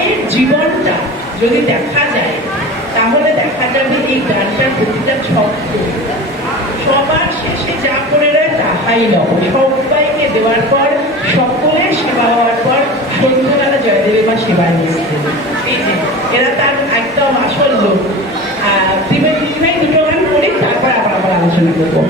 মায়ের জীবনটা যদি দেখা যায় তাহলে দেখা যাবে এই গানটার প্রতিটা শব্দ সবার শেষে যা করে দেয় তাহাই নয়। সবাইকে দেওয়ার পর সকলের সেবা হওয়ার পর সন্ধ্যাবেলা জয়দেবের মা সেবায় নিয়েছিলেন। এই যে এরা তার একদম আসল লোক। ত্রিবেণী দুটো গান করি, তারপর আবার আলোচনা করবো।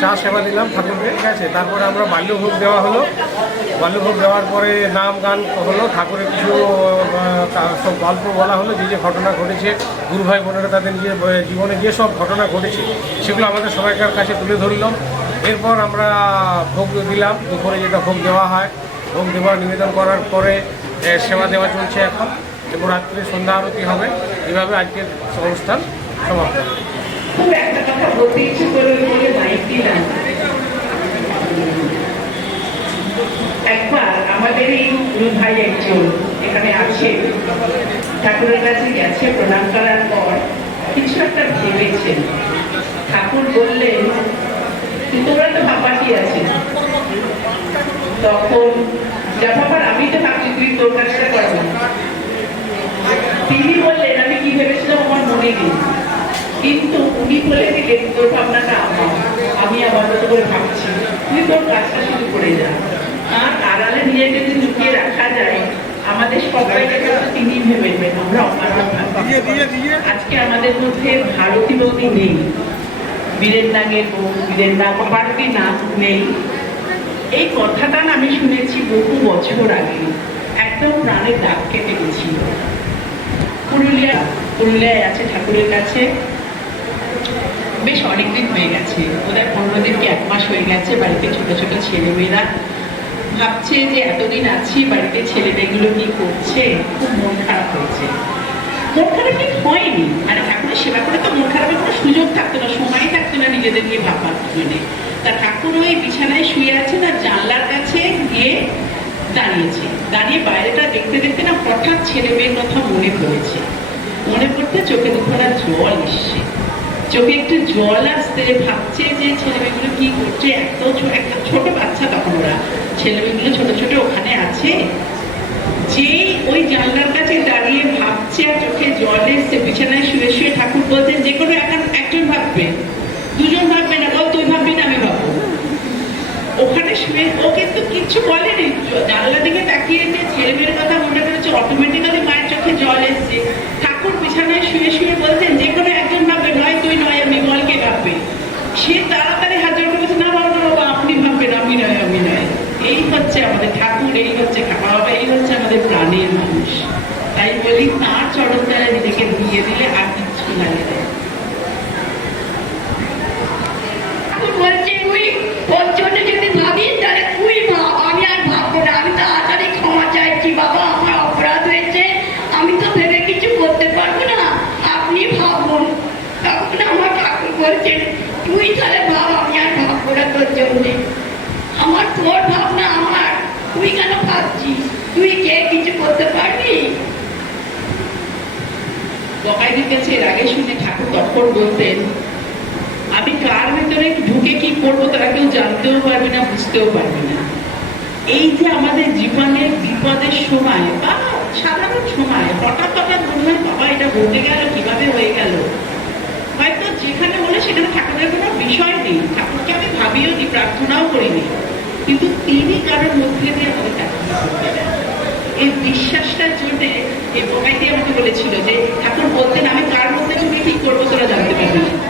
চা সেবা দিলাম ঠাকুরকে, ঠিক আছে। তারপরে আমরা বাল্যভোগ দেওয়া হলো। বাল্যভোগ দেওয়ার পরে নাম গান হলো, ঠাকুরের কিছু সব গল্প বলা হলো, যে যে ঘটনা ঘটেছে, গুরু ভাই বোনেরা তাদের নিজের জীবনে যে সব ঘটনা ঘটেছে সেগুলো আমাদের সবাইকার কাছে তুলে ধরলাম। এরপর আমরা ভোগ দিলাম, দুপুরে যেটা ভোগ দেওয়া হয়, ভোগ দেওয়া নিবেদন করার পরে সেবা দেওয়া চলছে এখন, এবং রাত্রে সন্ধ্যা আরতি হবে। এভাবে আজকের অনুষ্ঠান সমাপ্ত। খুব একটা কথা বলতে ইচ্ছে করে বলে মাইক দিলাম। একবার আমাদের এই গুরু ভাই একজন এখানে আছে, ঠাকুরের কাছে গেছে, প্রণাম করার পর কিছু একটা ভেবেছেন। ঠাকুর বললেন তোমরা তো ভাপাটি আছে, তখন যা ভাবার আমি তো ভাবছি তুই তোর কাজটা করবো। শুনিনি, কিন্তু উনি বলে দিলেন তোর ভাবনাটা আমার, আমি আমার মতো করে ভাবছি, তুই তোর কাজটা শুরু করে যা। আর আড়ালে নিয়ে যদি লুকিয়ে রাখা যায়, আমাদের সবাইকে কিন্তু তিনি ভেবেবেন, আমরা অপারক ভাবছি। আজকে আমাদের মধ্যে ভারতী বৌদি নেই, বীরের নাগের বউ, বীরের নাগ পার্বতী নাগ নেই। এই কথাটা না আমি শুনেছি বহু বছর আগে, একদম প্রাণের দাগ কেটে গেছিল। পুরুলিয়ায় আছে ঠাকুরের কাছে, বেশ অনেকদিন হয়ে গেছে, ওদের 15 দিন কি 1 মাস হয়ে গেছে। বাড়িতে ছোট ছোট ছেলেমেয়েরা ভাবছে যে এতদিন আছি বাড়িতে, ছেলে মেয়েগুলো কি করছে, খুব মন খারাপ হয়েছে। মন খারাপ ঠিক হয়নি, মানে ঠাকুরের সেবা করে তো মন খারাপের কোনো সুযোগ থাকতো না, সময় থাকতো না নিজেদের নিয়ে ভাববার জন্য। তা ঠাকুর ওই বিছানায় শুয়ে আছে না, জানলার কাছে গিয়ে দাঁড়িয়েছে, দাঁড়িয়ে বাইরেটা দেখতে দেখতে না হঠাৎ ছেলে মেয়ের কথা মনে পড়েছে। মনে পড়তে চোখে দুখানা জল এসছে, চোখে একটু জল আসতে ভাবছে যে ছেলে মেয়েগুলো কি করছে, একটা ছোট বাচ্চা তখন ওরা, ছেলে মেয়েগুলো ছোট ছোট ওখানে আছে। যে ওই জানলার কাছে দাঁড়িয়ে ভাবছে আর চোখে জল এসছে, বিছানায় শুয়ে শুয়ে ঠাকুর বলছেন যে কোনো একজন ভাববে, দুজন ভাববে না, বল তুই ভাববি না আমি ভাববো। ওখানে শুয়ে ও কিন্তু কিচ্ছু বলেনি, জানলা দিকে তাকিয়ে যে ছেলে মেয়ের কথা মনে করেছে, অটোমেটিক্যালি মায়ের চোখে জল এসছে। ঠাকুর বিছানায় শুয়ে শুয়ে বলছেন যে কোনো একজন ভাববে, নয় তুই নয় আমি, বল কে ভাববে। সে তাড়াতাড়ি হাজার বলেছে, না বাবা না বাবা আপনি ভাববেন, আমি নয় আমি নয়। এই হচ্ছে আমাদের ঠাকুর, এই হচ্ছে বাবা, এই হচ্ছে আমাদের প্রাণের মানুষ। তাই বলি তার চরণ দ্বারা নিজেকে দিয়ে দিলে আর কিচ্ছু লাগে না। বলছে তুই ওর জন্য যদি ভাবিস তাহলে তুই ভাব, আমি আর ভাববো না, আমি তাড়াতাড়ি ক্ষমা চাইছি বাবা, আমার অপরাধ হয়েছে, আমি তো ভেবে কিছু করতে পারবো না, আপনি ভাবুন। তখন আমার ঠাকুর বলছেন তুই তাহলে ভাব, আমি আর ভাববো না তোর জন্যে, আমার তোর ভাবনা আমার, তুই কেন ভাবছিস, তুই কে কিছু করতে পারবি। বকাইদির কাছে এর আগে শুনে ঠাকুর তখন বলতেন, আমি কার ভেতরে ঢুকে কি করবো তারা কেউ জানতেও পারবে না, বুঝতেও পারবে না। এই যে আমাদের জীবনের বিপদের সময় বা সাধারণ সময় হঠাৎ হঠাৎ মনে হয় বাবা এটা ঘটে গেল, কিভাবে হয়ে গেল, হয়তো যেখানে হলে সেখানে ঠাকুরের কোনো বিষয় নেই, ঠাকুরকে আমি ভাবিও নি, প্রার্থনাও করিনি, কিন্তু তিনি কারোর মধ্যে দিয়ে আমাদের চাকরি করতে দেন। এই বিশ্বাসটার জন্য এই বকাইদি আমাকে বলেছিল যে ঠাকুর বলতেন আমি কার মধ্যে ঢুকে কি করবো তোরা জানতে পারবি না।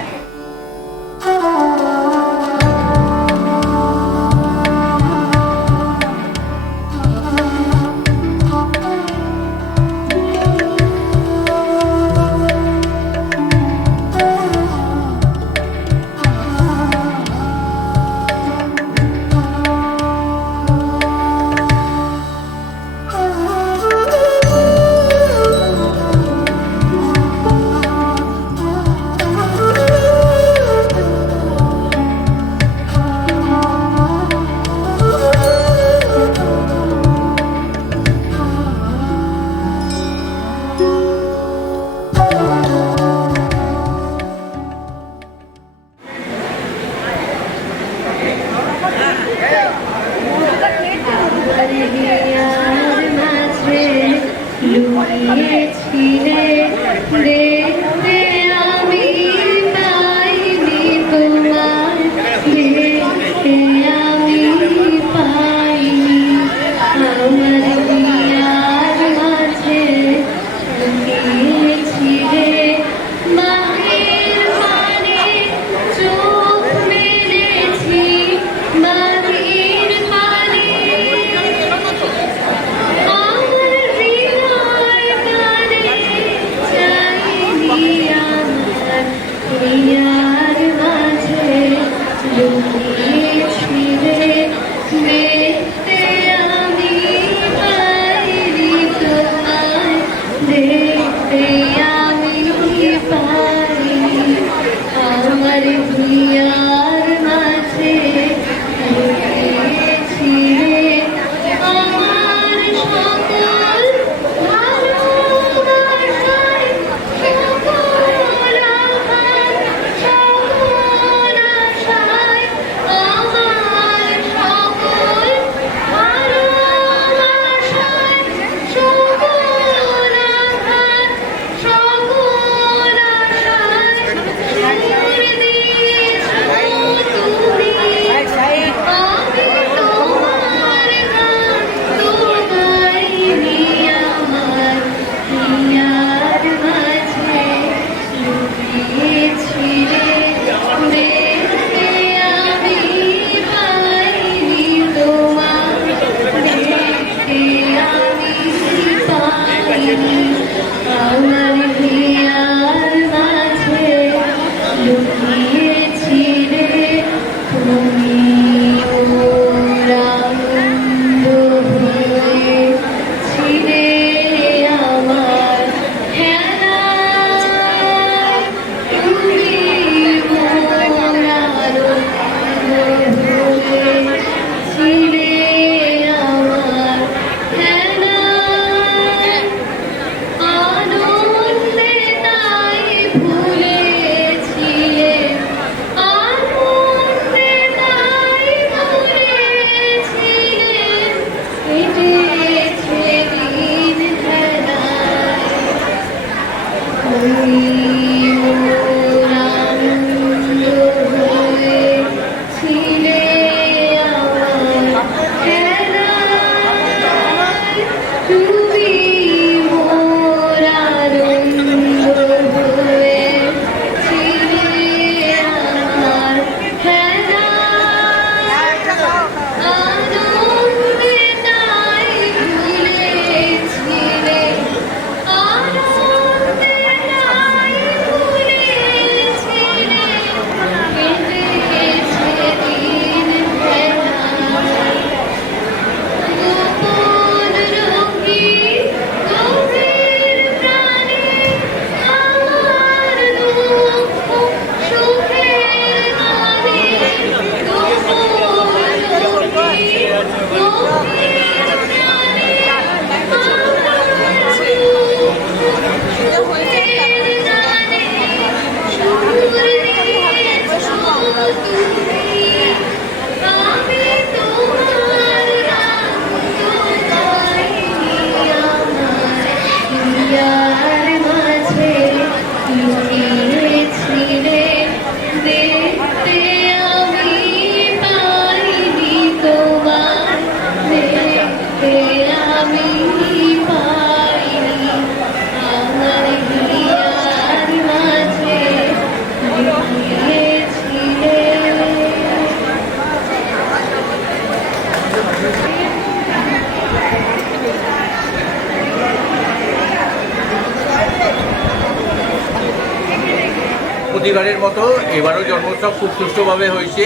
প্রতিবারের মতো এবারও জন্মোৎসব খুব সুষ্ঠুভাবে হয়েছে।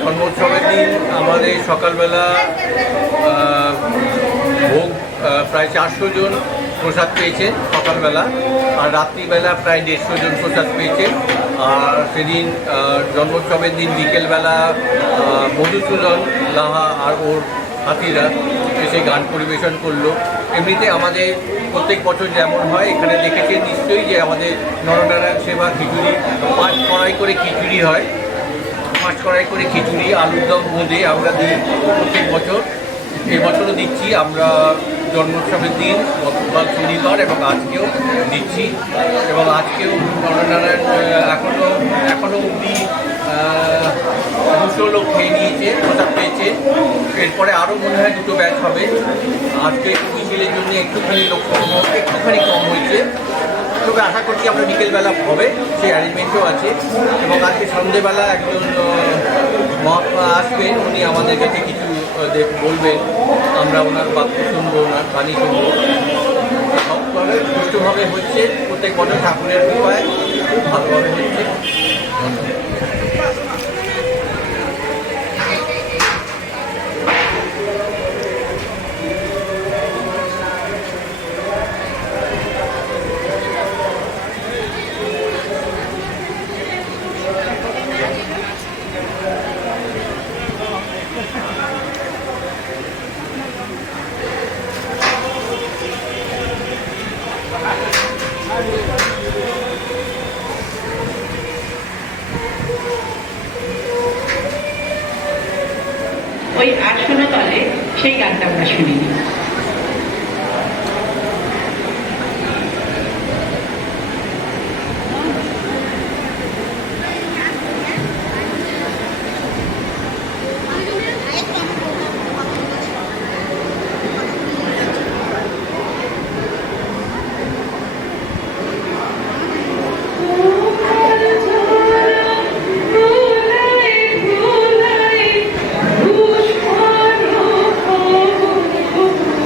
জন্মোৎসবের দিন আমাদের সকালবেলা ভোগ প্রায় 400 জন প্রসাদ পেয়েছেন সকালবেলা, আর রাত্রিবেলা প্রায় 150 জন প্রসাদ পেয়েছেন। আর সেদিন জন্মোৎসবের দিন বিকেলবেলা মধুসূদন লাহা আর ওর হাতিরা এসে গান পরিবেশন করলো। এমনিতে আমাদের প্রত্যেক বছর যেমন হয়, এখানে দেখেছেন নিশ্চয়ই যে আমাদের নরনারায়ণ সেবা খিচুড়ি 5 কড়াই করে খিচুড়ি হয়। 5 কড়াই করে খিচুড়ি, আলুর দম, বোঁদে আমরা দিই প্রত্যেক বছর। এবছরও দিচ্ছি আমরা জন্মোৎসবের দিন, গতকাল শনিবার এবং আজকেও দিচ্ছি। এবং আজকেও নরনারায়ণ এখনও অবধি 200 লোক খেয়ে নিয়েছে, প্রসাদ পেয়েছে। এরপরে আরও মনে হয় 2টো ব্যাচ হবে। আজকে একটু মিছিলের জন্য একটুখানি কম হয়েছে, তবে আশা করছি আমরা বিকেলবেলা হবে, সেই অ্যারেঞ্জমেন্টও আছে। এবং আজকে সন্ধ্যেবেলা একজন মহাত্মা আসবেন, উনি আমাদের কাছে কিছু বলবেন, আমরা ওনার বাক্য শুনবো, ওনার বাণী শুনবো। সবভাবে সুষ্ঠুভাবে হচ্ছে, প্রত্যেক বছর ঠাকুরের কৃপায় খুব ভালোভাবে হচ্ছে। ওই আসন তলে সেই গানটা আমরা শুনিনি। Oh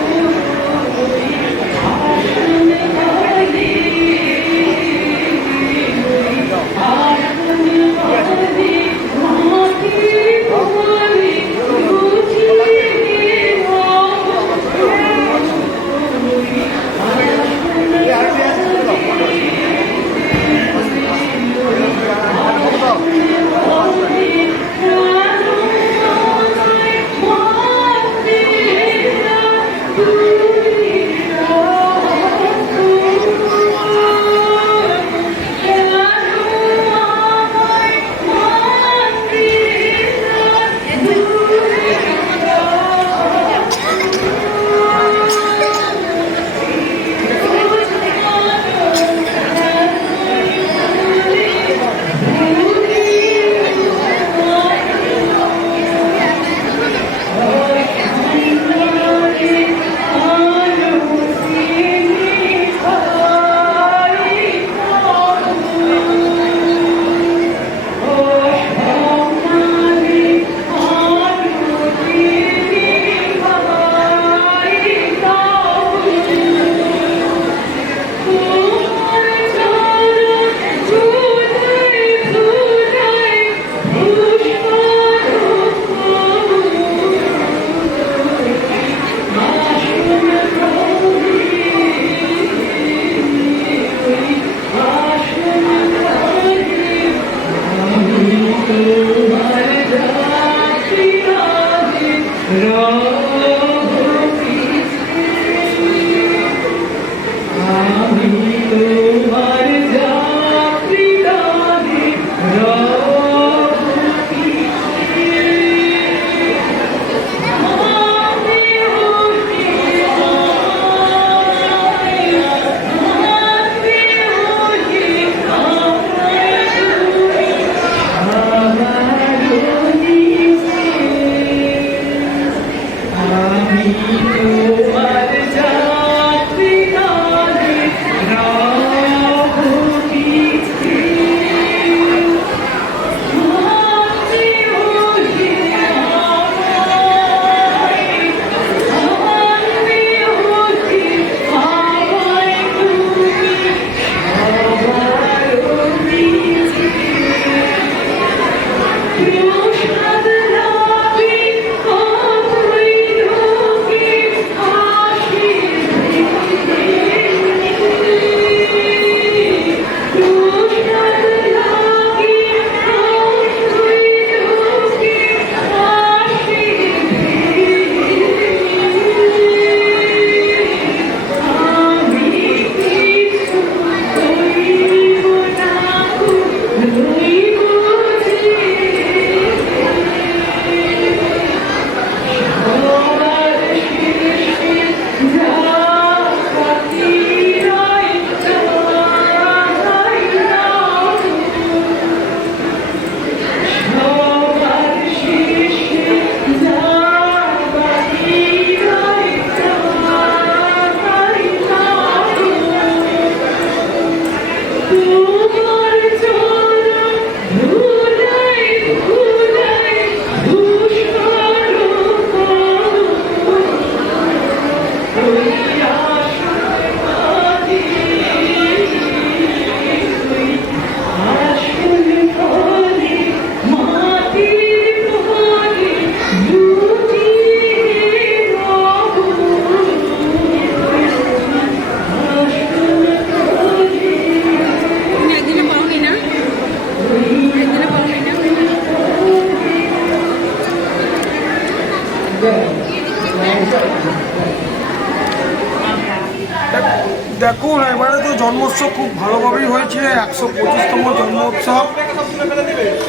দেখুন, এবারে তো জন্মোৎসব খুব ভালোভাবেই হয়েছে, 125তম জন্মোৎসব,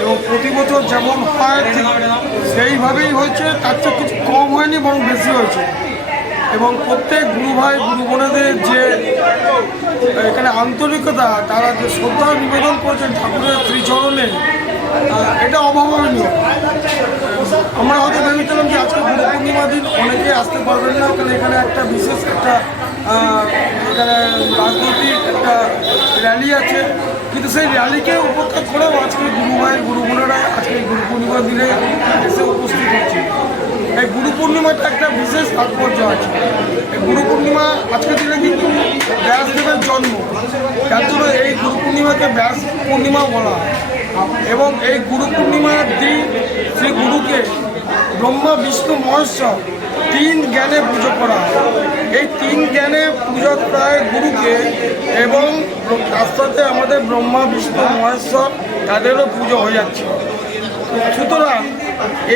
এবং প্রতি বছর যেমন হয় ঠিক সেইভাবেই হয়েছে, তার চেয়ে কিছু কম হয়নি, বরং বেশি হয়েছে। এবং প্রত্যেক গুরু ভাই গুরু বোনেদের যে এখানে আন্তরিকতা, তারা যে শ্রদ্ধা নিবেদন করেছেন ঠাকুরের শ্রীচরণে, এটা অভাবনীয়। আমরা হয়তো ভেবেছিলাম যে আজকে গুরু পূর্ণিমা দিন অনেকে আসতে পারবেন না, কারণ এখানে একটা বিশেষ একটা এখানে রাজনৈতিক একটা র্যালি আছে, কিন্তু সেই র্যালিকে উপেক্ষা করেও আজকে গুরু ভাই গুরু বোনেরা আজকে গুরু পূর্ণিমা দিনে এসে উপস্থিত হচ্ছে। এই গুরু পূর্ণিমাটা একটা বিশেষ তাৎপর্য আছে। এই গুরু পূর্ণিমা আজকের দিনে কিন্তু ব্যাসদেবের জন্ম, যার জন্য এই গুরু পূর্ণিমাকে ব্যাস পূর্ণিমা বলা হয়। এবং এই গুরু পূর্ণিমার দিন শ্রী গুরুকে ব্রহ্মা বিষ্ণু মহেশ্বর 3 জ্ঞানে পুজো করা হয়। এই 3 জ্ঞানে পুজো করা হয় গুরুকে, এবং তার সাথে আমাদের ব্রহ্মা বিষ্ণু মহেশ্বর তাদেরও পুজো হয়ে যাচ্ছে। সুতরাং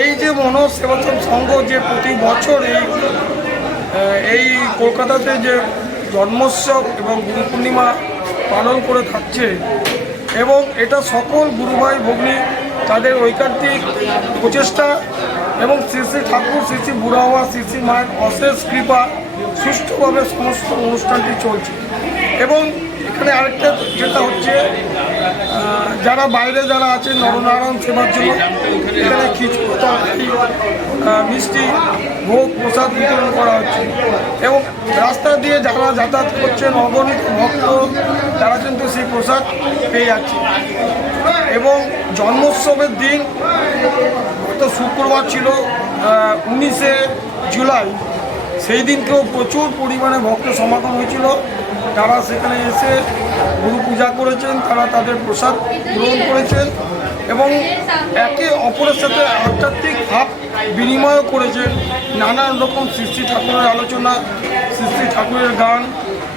এই যে মনসেবাচন সংঘ যে প্রতি বছর এই কলকাতাতে যে জন্মোৎসব এবং গুরু পূর্ণিমা পালন করে থাকছে, এবং এটা সকল গুরু ভাই ভগ্নী তাদের ঐকান্তিক প্রচেষ্টা এবং শ্রী শ্রী ঠাকুর, শ্রী শ্রী বুড়াওয়া, শ্রী শ্রী মায়ের অশেষ কৃপা, সুষ্ঠুভাবে সমস্ত অনুষ্ঠানটি চলছে। এবং এখানে আরেকটা যেটা হচ্ছে, যারা বাইরে যারা আছে নরনারায়ণ সেবার জন্য এখানে খিচুড়ি, তরকারি, মিষ্টি, ভোগ প্রসাদ বিতরণ করা হচ্ছে। এবং রাস্তা দিয়ে যারা যাতায়াত করছেন অগণিত ভক্ত, তারা কিন্তু সেই প্রসাদ পেয়ে যাচ্ছে। এবং জন্মোৎসবের দিন গত শুক্রবার ছিল 19শে জুলাই, সেই দিনকেও প্রচুর পরিমাণে ভক্ত সমাগম হয়েছিল। তারা সেখানে এসে গুরু পূজা করেছেন, তারা তাদের প্রসাদ গ্রহণ করেছেন এবং একে অপরের সাথে আধ্যাত্মিক ভাব বিনিময় করেছেন। নানান রকম সৃষ্টি ঠাকুরের আলোচনা, সৃষ্টি ঠাকুরের গান,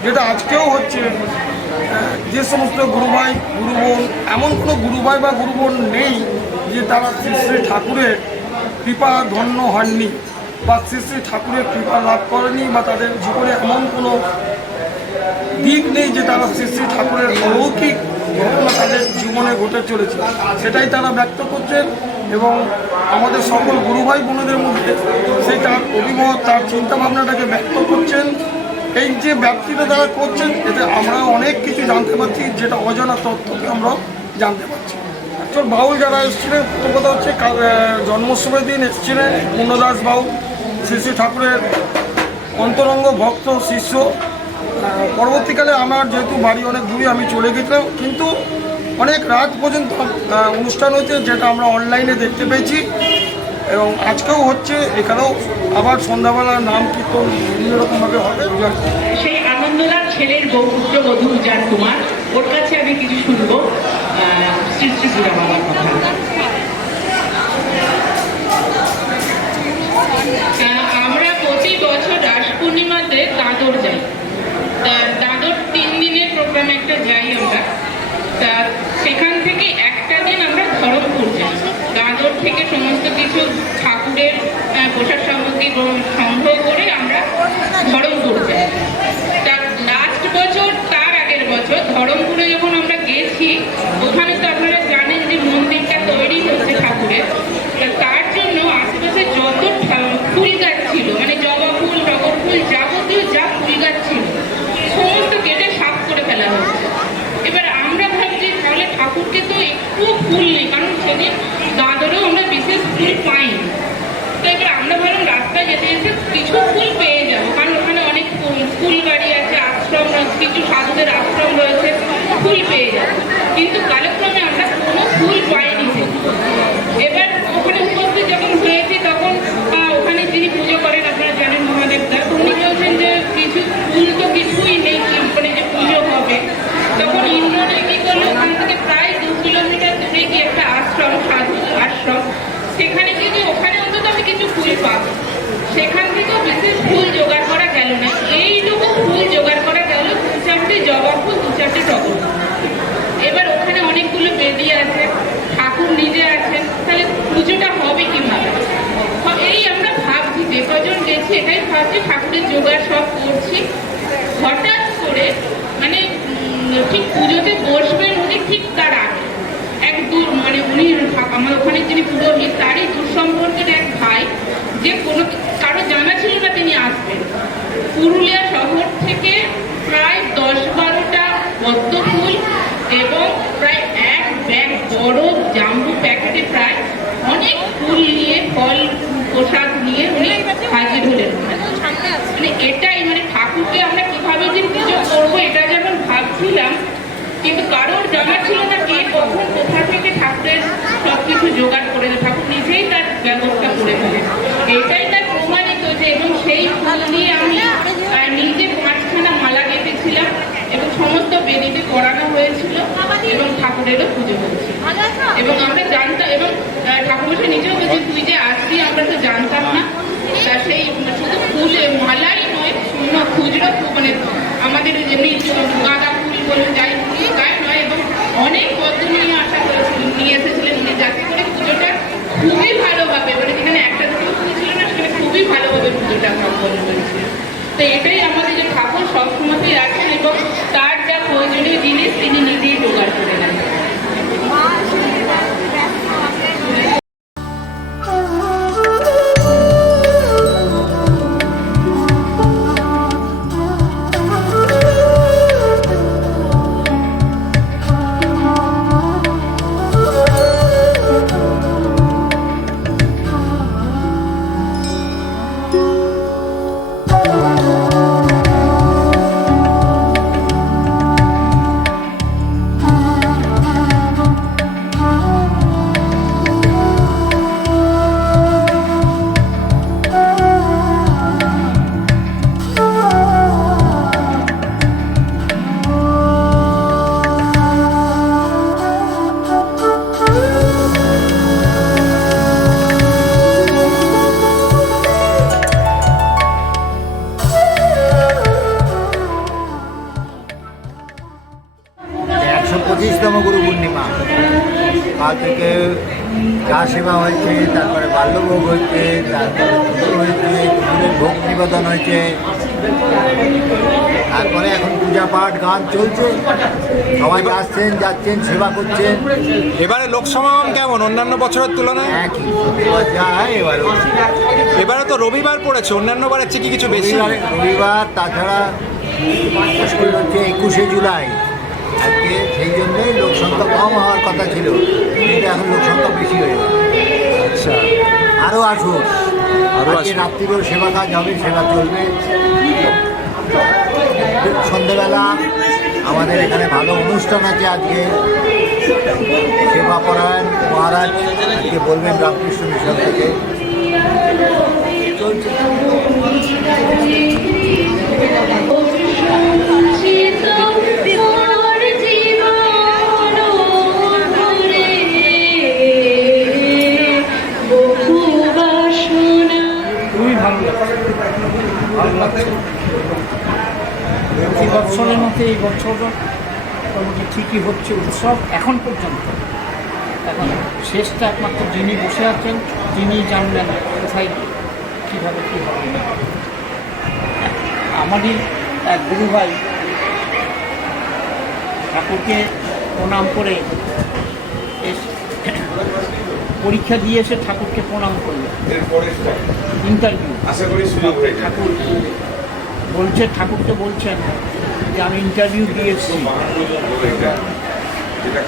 যেটা আজকেও হচ্ছে। যে সমস্ত গুরু ভাই গুরু বোন, এমন কোনো গুরু ভাই বা গুরু বোন নেই যে তারা শ্রী ঠাকুরের কৃপা ধন্য হননি বা শ্রী ঠাকুরের কৃপা লাভ করেনি, বা তাদের জীবনে এমন কোনো দিক নেই যে তারা শ্রী ঠাকুরের অলৌকিক ঘটনা তাদের জীবনে ঘটে চলেছে। সেটাই তারা ব্যক্ত করছেন এবং আমাদের সকল গুরু ভাই বোনদের মধ্যে সেই তার অভিমত, তার চিন্তাভাবনাটাকে ব্যক্ত করছেন। এই যে ব্যক্তিটা তারা করছেন, এতে আমরা অনেক কিছু জানতে পারছি, যেটা অজানা তথ্যকে আমরা জানতে পারছি। অ্যাকচুয়াল বাউল যারা এসেছিলেন, প্রথম কথা হচ্ছে জন্মোৎসবের দিন এসেছিলেন পূর্ণদাস বাউল, শ্রী শ্রী ঠাকুরের অন্তরঙ্গ ভক্ত শিষ্য। পরবর্তীকালে আমার যেহেতু বাড়ি অনেক দূরে, আমি চলে গেছিলাম, কিন্তু অনেক রাত পর্যন্ত অনুষ্ঠান হয়েছে, যেটা আমরা অনলাইনে দেখতে পেয়েছি এবং আজকেও হচ্ছে। এখানেও আবার সন্ধ্যাবেলা নাম কীর্তন বিভিন্ন রকমভাবে হবে। সেই আনন্দলাল ছেলের পুত্রবধূ উজান কুমার, ওর কাছে আমি কিছু শুনবো শ্রী শ্রী বুড়া বাবার কথা। আমরা প্রতি বছর রাস পূর্ণিমাতে দাদর যাই। দাদর 3 দিনের প্রোগ্রাম একটা যাই আমরা। তা সেখান থেকে একটা দিন আমরা ধরমপুর যাই। দাদর থেকে সমস্ত কিছু ঠাকুরের পোশাক সামগ্রী সংগ্রহ করে আমরা ধরমপুর যাই। তা লাস্ট বছর, তার আগের বছর ধরমপুরে যখন আমরা গেছি, ওখানে তো আপনারা জানেন যে মন্দিরটা তৈরি হচ্ছে ঠাকুরের। তার জন্য আশেপাশে যত ফুল গাছ ছিল, মানে জবা ফুল, টগর ফুল, যাবতীয় যা ফুল গাছ ছিল সমস্ত কেটে সাফ করে ফেলা হচ্ছে। এবার আমরা ভাবছি তাহলে ঠাকুরকে তো একটু ফুল নেই, কারণ সেদিন দাদরেও আমরা বিশেষ ফুল পাইনি। তো এবার আমরা ভাবলাম রাস্তায় যেতে যেতে কিছু ফুল পেয়ে যাবো, কারণ ওখানে অনেক ফুল গাড়ি আছে, আশ্রম রয়েছে, কিছু সাধুদের আশ্রম রয়েছে, ফুল পেয়ে যাবো। কিন্তু কালক্রমে আমরা কোনো ফুল পাইনি। এবার ওখানে উপস্থিত যখন হয়েছি, তখন ওখানে যিনি পুজো করেন, আপনারা জানেন মহাদেবদা, উনি বলছেন যে কিছু ফুল তো কিছুই নেই, মানে যে পুজো হবে। তখন ইন্দ্রনে কি করলো, ওখান থেকে প্রায় 2 কিলোমিটার দূরে গিয়ে একটা আশ্রম, সাধু আশ্রম, সেখানে গিয়ে যে ওখানে অন্তত আমি কিছু ফুল পাবো। সেখান থেকেও বিশেষ ফুল জোগাড় করা গেল না। এইটুকু ফুল জোগাড় করা গেল 2-4টে জবা ফুল, 2-4টে টগর। এবার ওখানে অনেক আমাদেরও পুজো হচ্ছে। এবং আমরা জানতাম, এবং ঠাকুরমশাই নিজেও বলছে তুই যে আসবি আমরা তো জানতাম না। তা সেই শুধু ফুলে মালাই নয়, খুচরো মানে আমাদের যেমনি গাঁদা ফুল বলে যাই ফুল গায়ে নয়, এবং অনেক পদ্ম নিয়ে আসা হয়েছিল, নিয়ে এসেছিলেন উনি, যাতে করে পুজোটা খুবই ভালোভাবে, মানে যেখানে একটা দুটো ফুল ছিল না সেখানে খুবই ভালোভাবে পুজোটা সম্পন্ন হয়েছিল। তো এটাই আমাদের যে ঠাকুর সবসময়ই আছেন এবং তার যা প্রয়োজনীয় জিনিস তিনি নিজেই জোগাড় করে নেন। একশো 25তম গুরু পূর্ণিমা, কাল থেকে চা সেবা হয়েছে, তারপরে বাল্যভোগ হয়েছে, তারপরে পুজো হয়েছে, দুপুরের ভোগ নিবেদন হয়েছে, তারপরে এখন পূজা পাঠ গান চলছে, সবাই আসছেন যাচ্ছেন সেবা করছেন। এবারে লোক সমাগম কেমন অন্যান্য বছরের তুলনায়? একই এবার যা হয় এবারও এবারে তো রবিবার পড়েছে, অন্যান্য বারের চেয়ে কি কিছু বেশি? রবিবার, তাছাড়া স্কুল হচ্ছে 21শে জুলাই আজকে, সেই জন্যই লোক সংখ্যা কম হওয়ার কথা ছিল, কিন্তু এখন লোক সংখ্যা বেশি হয়ে গেছে। আচ্ছা, আরও আসুক, আরও আজকে আসুক। রাত্রিরেও সেবা কাজ হবে, সেবা চলবে। সন্ধেবেলা আমাদের এখানে ভালো অনুষ্ঠান আছে আজকে, সেবা পরায়ণ মহারাজ আজকে বলবেন রামকৃষ্ণ মিশন থেকে চলছে। খুবই ভালো লাগছে, ভালো লাগছে। প্রতি বছরের মধ্যে এই বছরও মোটামুটি ঠিকই হচ্ছে উৎসব এখন পর্যন্ত। এখন শেষটা একমাত্র যিনি বসে আছেন তিনি জানলেন কোথায় কীভাবে কী হবে না। আমারই এক গুরু ভাই ঠাকুরকে প্রণাম করে পরীক্ষা দিয়ে এসে ঠাকুরকে প্রণাম করল, ইন্টারভিউ। ঠাকুর বলছে, ঠাকুরকে বলছেন যে আমি ইন্টারভিউ দিয়েছি।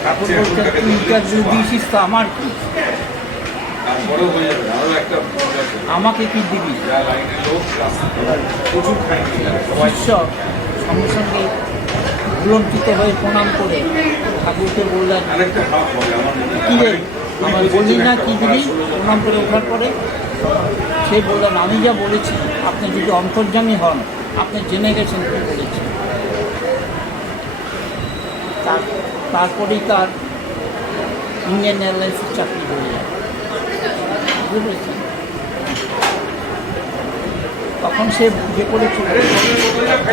ঠাকুর বলছে তুই ইন্টারভিউ দিয়েছিস তো আমার কি, আমাকে কি দিবি? ঈশ্বর সঙ্গে সঙ্গে ভুলণ্ঠিত হয়ে প্রণাম করে ঠাকুরকে বললেন কী রে আমার বলি না কি দিবি? প্রণাম করে ওঠার পরে সে বললেন আমি যা বলেছি, আপনি যদি অন্তর্যামী হন আপনি জেনে গেছেন কী বলেছি। তারপরেই তার ইন্ডিয়ান এয়ারলাইন্সের চাকরি হয়ে যায়, বুঝতে পেরেছেন? তখন সে বুঝে পড়েছিল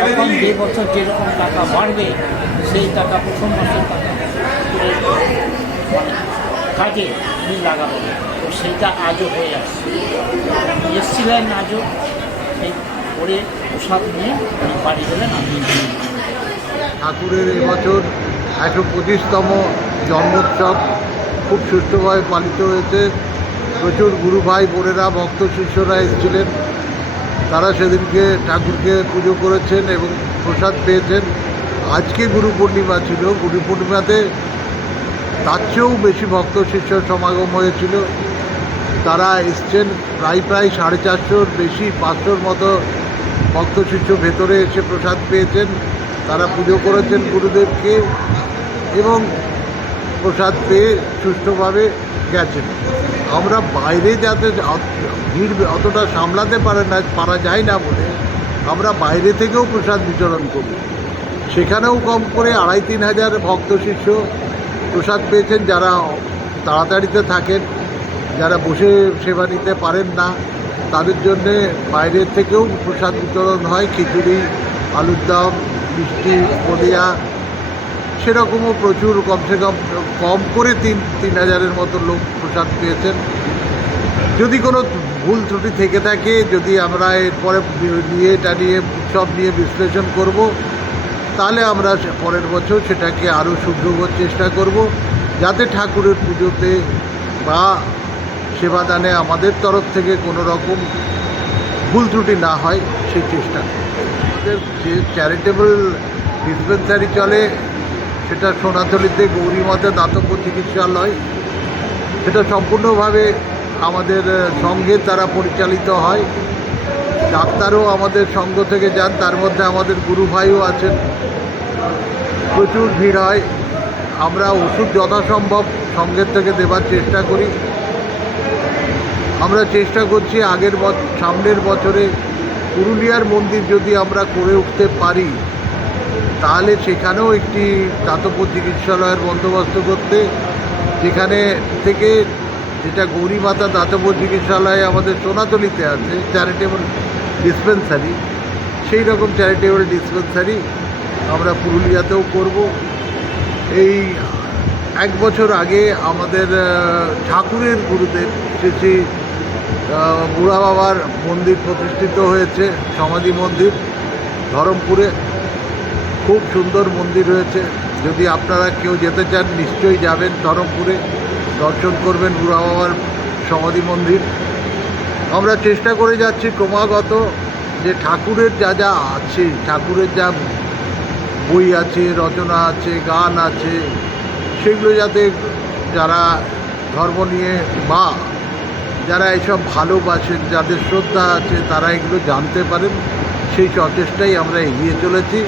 তখন যে বছর যেরকম টাকা বাড়বে সেই টাকা প্রথম মাসের টাকা মানে কাজে উনি লাগাবেন, তো সেইটা আজও হয়ে আসছে। এসছিলেন আজও এই করে প্রসাদ নিয়ে উনি বাড়ি গেলেন। আমি ঠাকুরের এবছর 125তম জন্মোৎসব খুব সুষ্ঠুভাবে পালিত হয়েছে। প্রচুর গুরু ভাই বোনেরা ভক্ত শিষ্যরা এসেছিলেন, তারা সেদিনকে ঠাকুরকে পুজো করেছেন এবং প্রসাদ পেয়েছেন। আজকে গুরু পূর্ণিমা ছিল, গুরু পূর্ণিমাতে তার চেয়েও বেশি ভক্ত শিষ্য সমাগম হয়েছিল। তারা এসছেন প্রায় 450-র বেশি, 500-র মতো ভক্ত শিষ্য ভেতরে এসে প্রসাদ পেয়েছেন। তারা পুজো করেছেন গুরুদেবকে এবং প্রসাদ পেয়ে সুষ্ঠুভাবে গেছেন। আমরা বাইরে যাতে ভিড় অতটা সামলাতে পারা যায় না বলে আমরা বাইরে থেকেও প্রসাদ বিতরণ করি। সেখানেও কম করে 2500-3000 ভক্ত শিষ্য প্রসাদ পেয়েছেন, যারা তাড়াতাড়িতে থাকেন, যারা বসে সেবা নিতে পারেন না, তাদের জন্যে বাইরের থেকেও প্রসাদ বিতরণ হয়, খিচুড়ি, আলুর দম, মিষ্টি, পদিয়া, সেরকমও প্রচুর, কমসে কম করে 3,000-এর মতো লোক প্রসাদ পেয়েছেন। যদি কোনো ভুল ত্রুটি থেকে থাকে, যদি আমরা এরপরে এটা নিয়ে উৎসব নিয়ে বিশ্লেষণ করব, তাহলে আমরা পরের বছর সেটাকে আরও শুদ্ধবার চেষ্টা করব, যাতে ঠাকুরের পুজোতে বা সেবাদানে আমাদের তরফ থেকে কোনো রকম ভুল ত্রুটি না হয় সেই চেষ্টা। আমাদের যে চ্যারিটেবল ডিসপেন্সারি চলে, সেটা সোনাতলিতে গৌরীমাতা দাতব্য চিকিৎসালয়, সেটা সম্পূর্ণভাবে আমাদের সঙ্ঘের দ্বারা পরিচালিত হয়। ডাক্তারও আমাদের সঙ্ঘ থেকে যান, তার মধ্যে আমাদের গুরু ভাইও আছেন। প্রচুর ভিড় হয়। আমরা ওষুধ যথাসম্ভব সঙ্ঘের থেকে দেবার চেষ্টা করি। আমরা চেষ্টা করছি সামনের বছরে পুরুলিয়ার মন্দির যদি আমরা করে উঠতে পারি, তাহলে সেখানেও একটি দাতব্য চিকিৎসালয়ের বন্দোবস্ত করতে, যেখানে থেকে যেটা গৌরীমাতা দাতব্য চিকিৎসালয় আমাদের সোনাতলিতে আছে চ্যারিটেবল ডিসপেন্সারি, সেই রকম চ্যারিটেবল ডিসপেন্সারি আমরা পুরুলিয়াতেও করব। এই 1 বছর আগে আমাদের ঠাকুরের গুরুদেব শ্রী বুড়া বাবার মন্দির প্রতিষ্ঠিত হয়েছে, সমাধি মন্দির ধরমপুরে। খুব সুন্দর মন্দির হয়েছে। যদি আপনারা কেউ যেতে চান, নিশ্চয়ই যাবেন ধরমপুরে, দর্শন করবেন বুড়া বাবার সমাধি মন্দির। আমরা চেষ্টা করে যাচ্ছি ক্রমাগত যে ঠাকুরের যা যা আছে, ঠাকুরের যা বই আছে, রচনা আছে, গান আছে, সেগুলো যাতে যারা ধর্ম নিয়ে বা যারা এসব ভালোবাসেন, যাদের শ্রদ্ধা আছে, তারা এগুলো জানতে পারেন, সেই প্রচেষ্টাই আমরা এগিয়ে চলেছি।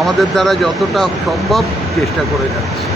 আমাদের দ্বারা যতটা সম্ভব চেষ্টা করে যাচ্ছি।